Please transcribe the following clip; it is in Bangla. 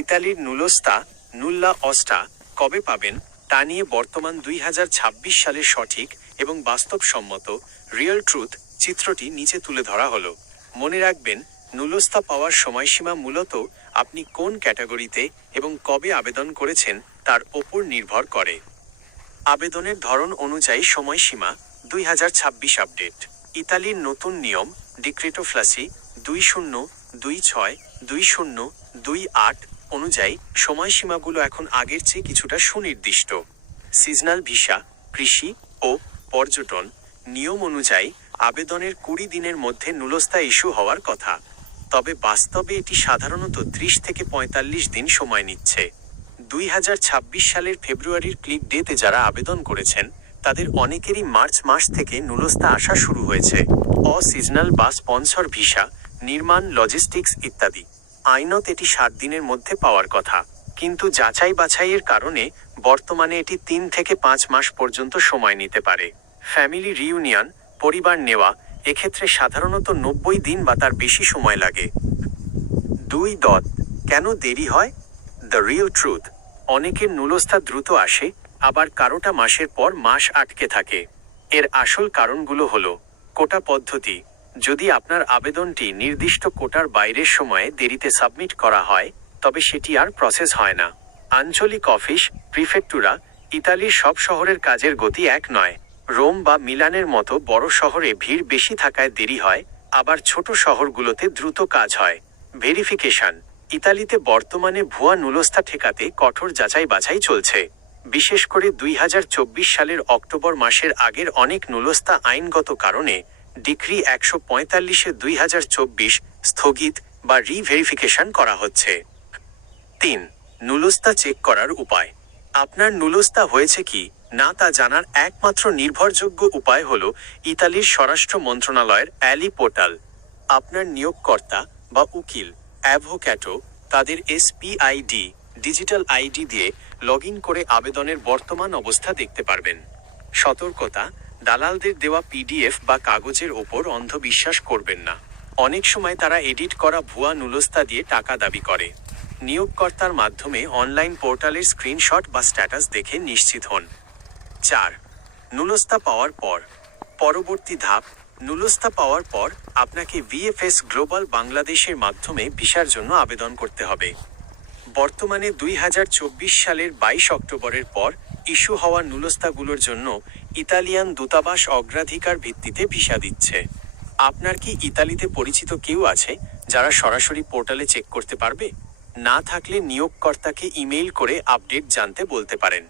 ইতালির নুলোস্তা নুল্লা অস্টা কবে পাবেন তা নিয়ে বর্তমান 2026 সালের সঠিক এবং বাস্তবসম্মত রিয়েল ট্রুথ চিত্রটি নিচে তুলে ধরা হলো। মনে রাখবেন, নুলোস্তা পাওয়ার সময়সীমা মূলত আপনি কোন ক্যাটাগরিতে এবং কবে আবেদন করেছেন তার ওপর নির্ভর করে। আবেদনের ধরন অনুযায়ী সময়সীমা 2026 আপডেট। ইতালির নতুন নিয়ম ডিক্রেটো ফ্লাসি 2026-2028 অনুযায়ী সময়সীমাগুলো এখন আগের চেয়ে কিছুটা সুনির্দিষ্ট। সিজনাল ভিসা, কৃষি ও পর্যটন নিয়ম অনুযায়ী আবেদনের 20 দিনের মধ্যে নুলোস্তা ইস্যু হওয়ার কথা, তবে বাস্তবে এটি সাধারণত 30 থেকে 45 দিন সময় নিচ্ছে। 2026 সালের ফেব্রুয়ারির ক্লিক ডেতে যারা আবেদন করেছেন তাদের অনেকেরই মার্চ মাস থেকে নুলোস্তা আসা শুরু হয়েছে। অ-সিজনাল বা স্পন্সর ভিসা, নির্মাণ, লজিস্টিক্স ইত্যাদি আইনত এটি 7 দিনের মধ্যে পাওয়ার কথা, কিন্তু যাচাই বাছাইয়ের কারণে বর্তমানে এটি 3 থেকে 5 মাস পর্যন্ত সময় নিতে পারে। ফ্যামিলি রিইউনিয়ন, পরিবার নেওয়া, এক্ষেত্রে সাধারণত 90 দিন বা তার বেশি সময় লাগে। 2. কেন দেরি হয়? The real truth. অনেকের নুলোস্তা দ্রুত আসে, আবার কারোটা মাসের পর মাস আটকে থাকে। এর আসল কারণগুলো হলো কোটা পদ্ধতি। যদি আপনার আবেদনটি নির্দিষ্ট কোটার বাইরের সময়ে দেরিতে সাবমিট করা হয় তবে সেটি আর প্রসেস হয় না। আঞ্চলিক অফিস, প্রিফেক্টুরা, ইতালির সব শহরের কাজের গতি এক নয়। রোম বা মিলানের মতো বড় শহরে ভিড় বেশি থাকায় দেরি হয়, আবার ছোট শহরগুলোতে দ্রুত কাজ হয়। ভেরিফিকেশন। ইতালিতে বর্তমানে ভুয়া নুলোস্তা ঠেকাতে কঠোর যাচাই বাছাই চলছে। বিশেষ করে 2024 সালের অক্টোবর মাসের আগের অনেক নুলোস্তা আইনগত কারণে ডিক্রি 145/2024 স্থগিত বা রিভেরিফিকেশন করা হচ্ছে। 3. নুলোস্তা চেক করার উপায়। আপনার নুলোস্তা হয়েছে কি না তা জানার একমাত্র নির্ভরযোগ্য উপায় হল ইতালির স্বরাষ্ট্র মন্ত্রণালয়ের অ্যালি পোর্টাল। আপনার নিয়োগকর্তা বা উকিল, অ্যাডভোকেটও তাদের এসপিআইডি ডিজিটাল আইডি দিয়ে লগ ইন করে আবেদনের বর্তমান অবস্থা দেখতে পারবেন। সতর্কতা, দালালদের দেওয়া পিডিএফ বা কাগজের ওপর অন্ধ বিশ্বাস করবেন না। অনেক সময় তারা এডিট করা ভুয়া নুলোস্তা দিয়ে টাকা দাবি করে। নিয়োগকর্তার মাধ্যমে অনলাইন পোর্টালের স্ক্রিনশট বা স্ট্যাটাস দেখে নিশ্চিত হন। 4. নুলোস্তা পাওয়ার পর পরবর্তী ধাপ। নুলোস্তা পাওয়ার পর আপনাকে ভিএফএস গ্লোবাল বাংলাদেশের মাধ্যমে ভিসার জন্য আবেদন করতে হবে। বর্তমানে 2024 সালের 22 অক্টোবরের পর ইস্যু হওয়া নুলোস্তাগুলোর জন্য ইতালিয়ান দূতাবাস অগ্রাধিকার ভিত্তিতে ভিসা দিচ্ছে। আপনার কি ইতালিতে পরিচিত কেউ আছে যারা সরাসরি পোর্টালে চেক করতে পারবে? না থাকলে নিয়োগকর্তাকে ইমেইল করে আপডেট জানতে বলতে পারেন।